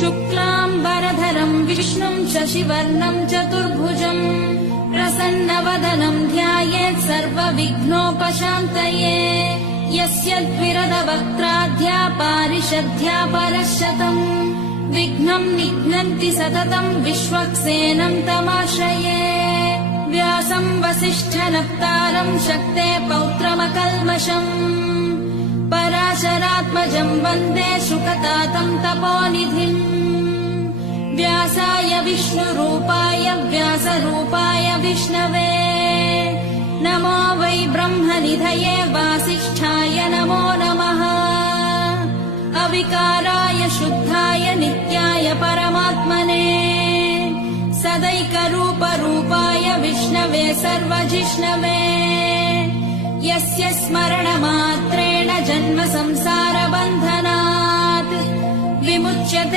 शुक्लाम्बरधरम् विष्णुम् शशिवर्णम् चतुर्भुजम् प्रसन्नवदनम् ध्यायेत् सर्वविघ्नोपशान्तये यस्य द्विरदवक्त्राद्या पारिषद्या परशतम् विघ्नम् निघ्नन्ति सततम् विश्वक्सेनम् तमाश्रये व्यासम् वसिष्ठनप्तारम् शक्ते पौत्रमकल्मषम् पराशरात्मजम् वन्दे शुकतातम् तपोनिधिम् व्यासाय विष्णुरूपाय व्यासरूपाय विष्णवे नमो वै ब्रह्मनिधये वासिष्ठाय नमो नमः अविकाराय शुद्धाय नित्याय परमात्मने सदैकरूपरूपाय विष्णवे सर्वजिष्णवे यस्य स्मरणमात्रेण जन्म संसारबन्धनात् विमुच्यते।